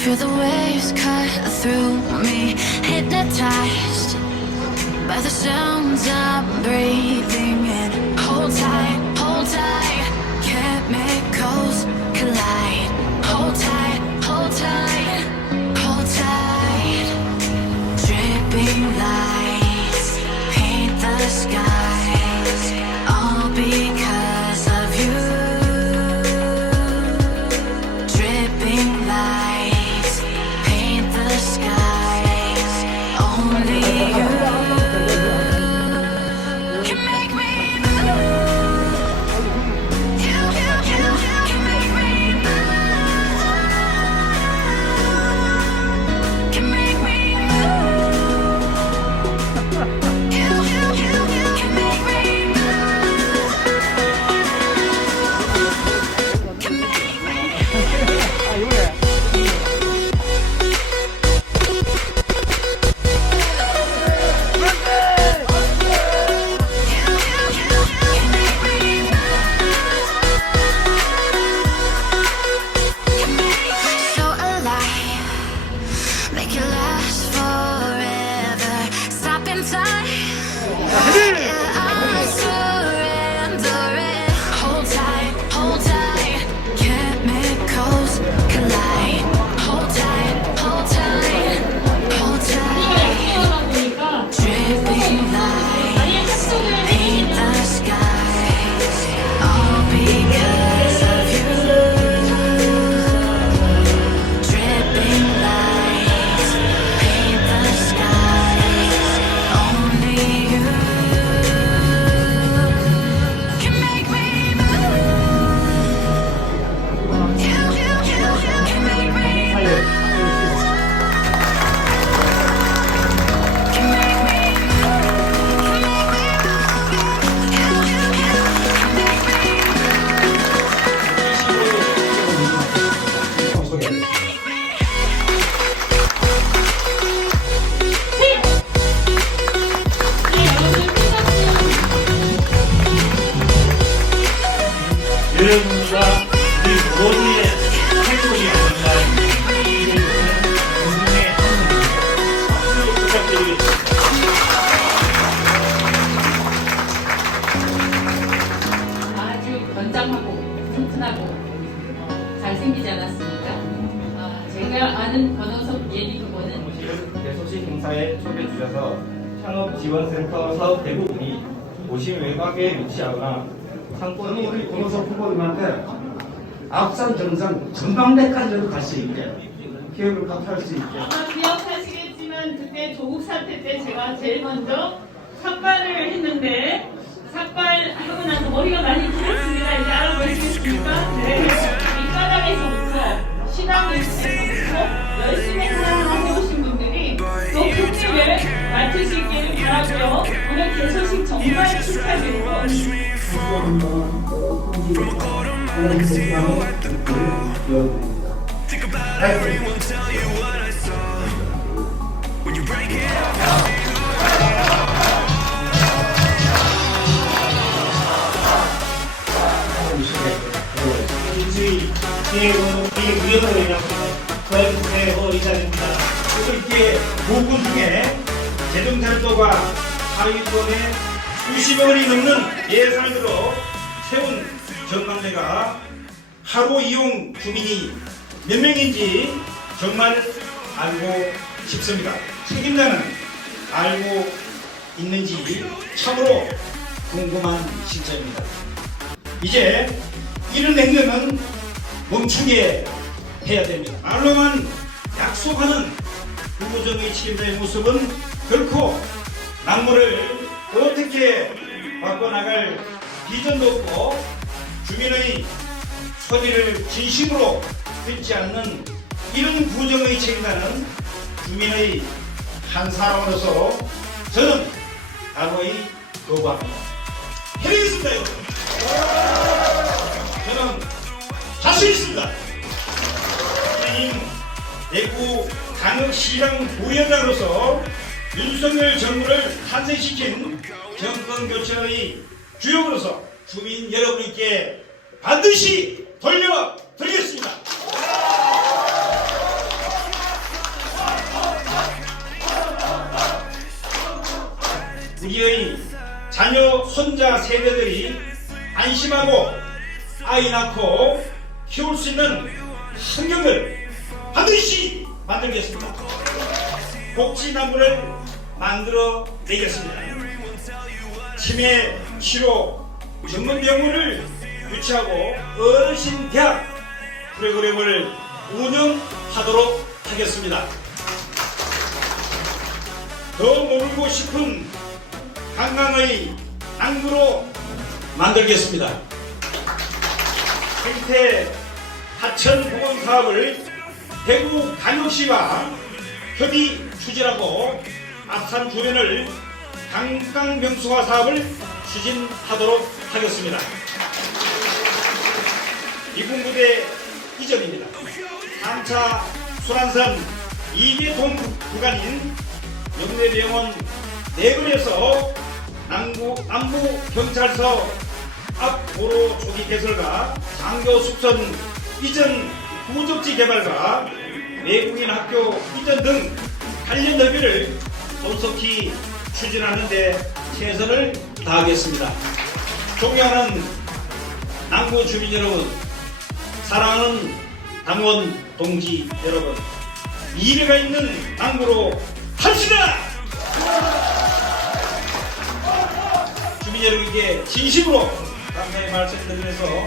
Feel the waves cut through me, hypnotized by the sounds I'm breathing 튼튼하고 어, 잘생기지 않았습니까? 아, 제가 아는 권원석 예비 후보는 대소식 행사에 초대해 주셔서 창업지원센터 사업 대부분이 도심 외곽에 위치하거나 상권이 우리 권호석 후보님한테 앞산 정상 전망대까지도 갈 수 있게 기업을 카피할 수 있게 아마 기억하시겠지만 그때 조국 사태 때 제가 제일 먼저 삭발을 했는데 삭발하고 나서 머리가 많이 밑바닥에서부터 시당에서부터 열심히 행사를 해오신 분들이 또 맡을 수 있기를 바라고요. 오늘 개소식 정말 축하드리고 민주 주의 대의원이 무역으로 인합니다. 권태호 이사입니다. 그리고 이렇게 모군 중에 재정철도가 하위권에 수십억 원이 넘는 들어 세운 전망대가 하루 이용 주민이 몇 명인지 정말 알고 싶습니다. 책임자는 알고 있는지 참으로 궁금한 실정입니다. 이제 이런 행동은 멈추게 해야 됩니다. 말로만 약속하는 부부정의 책임자의 모습은 결코 낙무를 어떻게 바꿔나갈 비전도 없고 주민의 소리를 진심으로 듣지 않는 이런 부정의 책임자는 주민의 한 사람으로서 저는 단호히 거부합니다. 양극시장 부위원장으로서 윤석열 정부를 탄생시킨 정권교체의 주역으로서 주민 여러분께 반드시 돌려드리겠습니다. 우리의 자녀, 손자 세대들이 안심하고 아이 낳고 키울 수 있는 환경을 반드시 만들겠습니다. 복지나무를 만들어 내겠습니다. 치매 치료 전문 병원을 유치하고 어르신 대학 프로그램을 운영하도록 하겠습니다. 더 모르고 싶은 관광의 낭구로 만들겠습니다. 생태 하천 보건 사업을 대구 간역시와 협의 추진하고 앞산 주변을 관광 명소화 사업을 추진하도록 하겠습니다. 이군부대 이전입니다. 3차 순환선 2개동 구간인 영내병원 내근에서 남부, 남부 경찰서 앞 도로 조기 개설과 장교 숙선 이전 구적지 개발과 외국인 학교 이전 등 관련 협의를 손속히 추진하는 데 최선을 다하겠습니다. 존경하는 남구 주민 여러분, 사랑하는 당원 동지 여러분, 미래가 있는 남구로 합시다! 주민 여러분께 진심으로 감사의 말씀 드리면서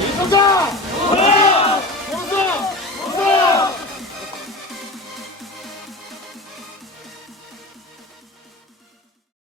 일동자!